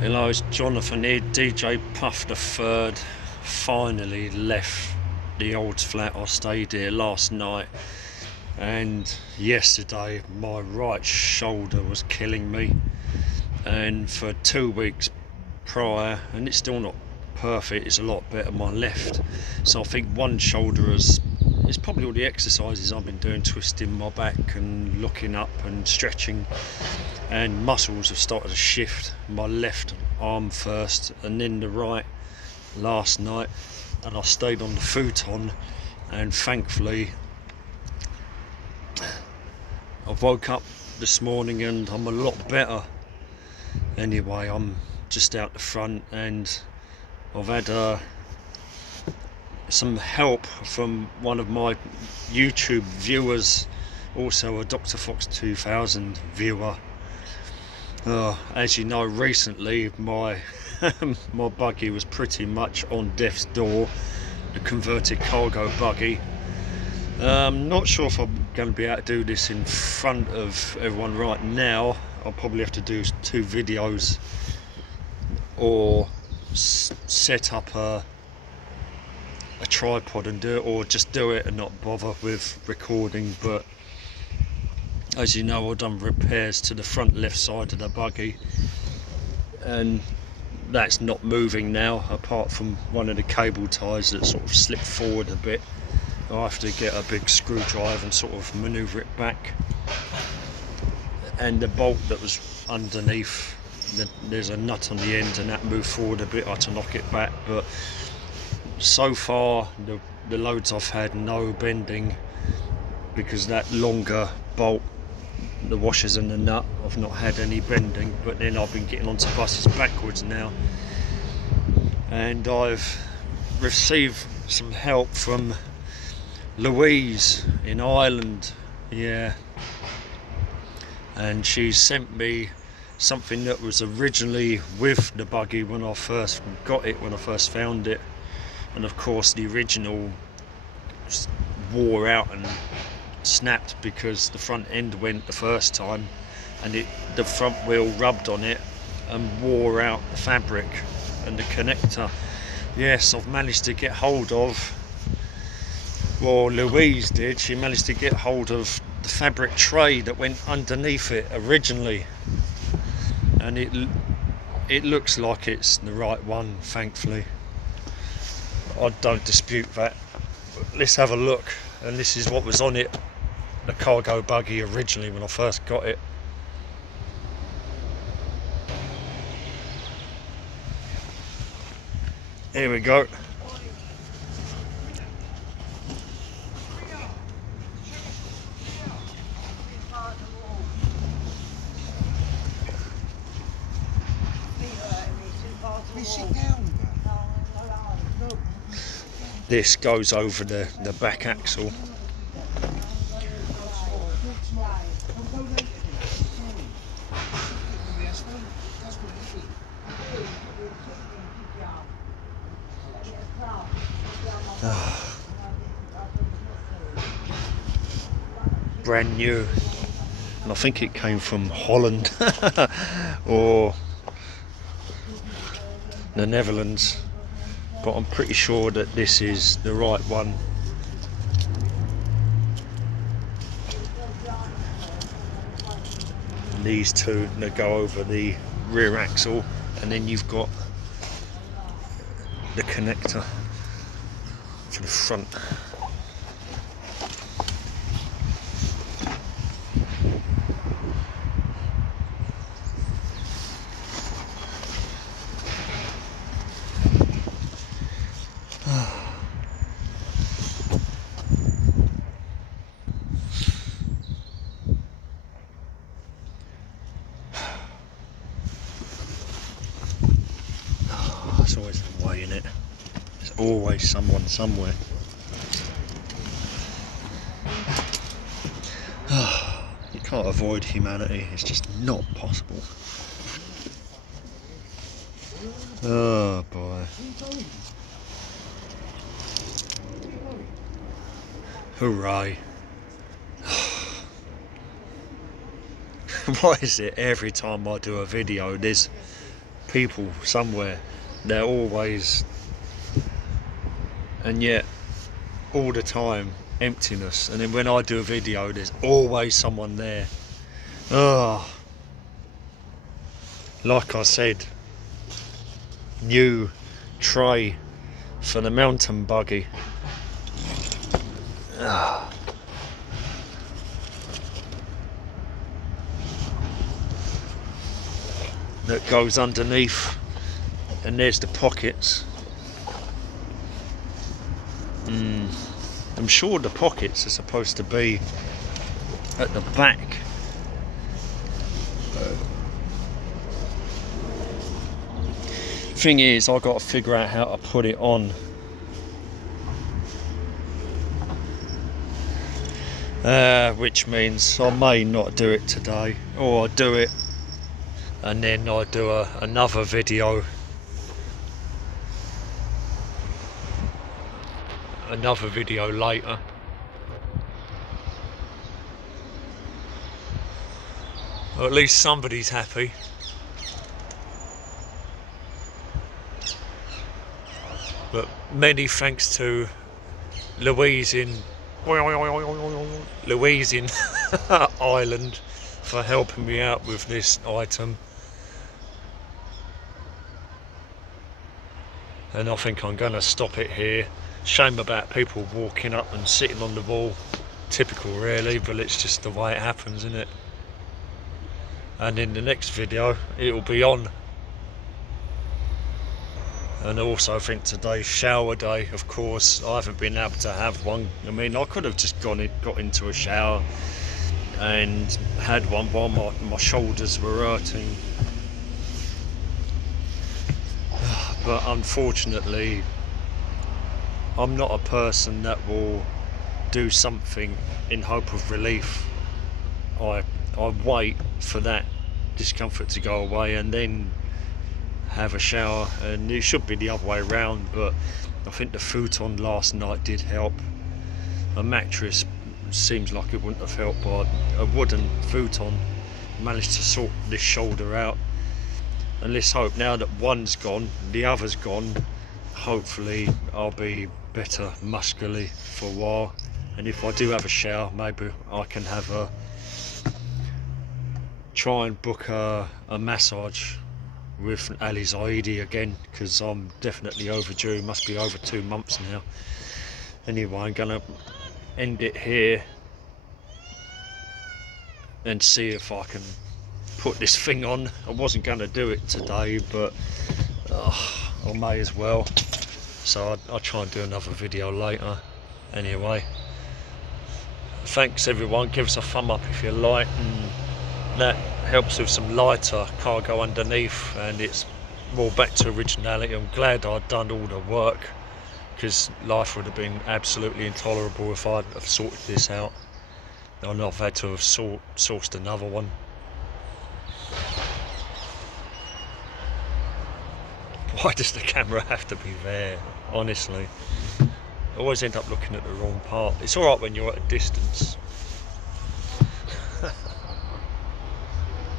Hello, it's Jonathan here. DJ Puff the Third finally left the old flat. I stayed here last night, and yesterday my right shoulder was killing me, and for 2 weeks prior, and it's still not perfect, it's a lot better, my left. So I think one shoulder is it's probably all the exercises I've been doing, twisting my back and looking up and stretching, and muscles have started to shift. My left arm first and then the right last night, and I stayed on the futon, and thankfully I woke up this morning and I'm a lot better. Anyway, I'm just out the front, and I've had some help from one of my YouTube viewers, also a Dr. Fox 2000 viewer. As you know, recently my my buggy was pretty much on death's door, the converted cargo buggy. Not sure if I'm going to be able to do this in front of everyone right now. I'll probably have to do 2 videos, or set up a tripod and do it, or just do it and not bother with recording. But as you know, I've done repairs to the front left side of the buggy, and that's not moving now, apart from one of the cable ties that sort of slipped forward a bit. I have to get a big screwdriver and sort of manoeuvre it back, and the bolt that was underneath, there's a nut on the end, and that moved forward a bit. I had to knock it back, but so far the loads I've had, no bending, because that longer bolt, the washers and the nut, I've not had any bending. But then I've been getting onto buses backwards now, and I've received some help from Louise in Ireland, and she sent me something that was originally with the buggy when I first got it, when I first found it. And of course the original wore out and snapped because the front end went the first time, and the front wheel rubbed on it and wore out the fabric and the connector. Yes, I've managed to get hold of, well, Louise did, she managed to get hold of the fabric tray that went underneath it originally, and it looks like it's the right one, thankfully. I don't dispute that. Let's have a look. And this is what was on it, the cargo buggy originally when I first got it. Here we go. This goes over the back axle. Brand new, and I think it came from Holland or the Netherlands, but I'm pretty sure that this is the right one. And these two that go over the rear axle, and then you've got the connector for the front. There's always a way in it. There's always someone somewhere. You can't avoid humanity. It's just not possible. Oh boy. Hooray. Why is it every time I do a video there's people somewhere. They're always, and yet all the time emptiness. And then when I do a video, there's always someone there. Oh, like I said, new tray for the Mountain Buggy. Ah. That goes underneath, and there's the pockets. I'm sure the pockets are supposed to be at the back. Thing is, I've got to figure out how to put it on. Which means I may not do it today, or I do it and then I do another video, later. Or at least somebody's happy. But many thanks to Louise in Ireland for helping me out with this item. And I think I'm going to stop it here. Shame about people walking up and sitting on the wall. Typical really, but it's just the way it happens, isn't it? And in the next video it'll be on. And also I think today's shower day, of course. I haven't been able to have one. I mean, I could have just got into a shower and had one while my shoulders were hurting. But unfortunately, I'm not a person that will do something in hope of relief. I wait for that discomfort to go away and then have a shower, and it should be the other way around, but I think the futon last night did help. A mattress seems like it wouldn't have helped, but a wooden futon managed to sort this shoulder out. And let's hope now that one's gone, the other's gone, hopefully I'll be better muscularly for a while. And if I do have a shower, maybe I can have try and book a massage with Ali Zaidi again, because I'm definitely overdue. Must be over 2 months now. Anyway, I'm gonna end it here and see if I can put this thing on. I wasn't going to do it today, but I may as well, so I'll try and do another video later. Anyway, thanks everyone. Give us a thumb up if you like, and that helps with some lighter cargo underneath, and it's more back to originality. I'm glad I'd done all the work, because life would have been absolutely intolerable if I'd have sorted this out. And I've had to have sourced another one. Why does the camera have to be there? Honestly, I always end up looking at the wrong part. It's alright when you're at a distance.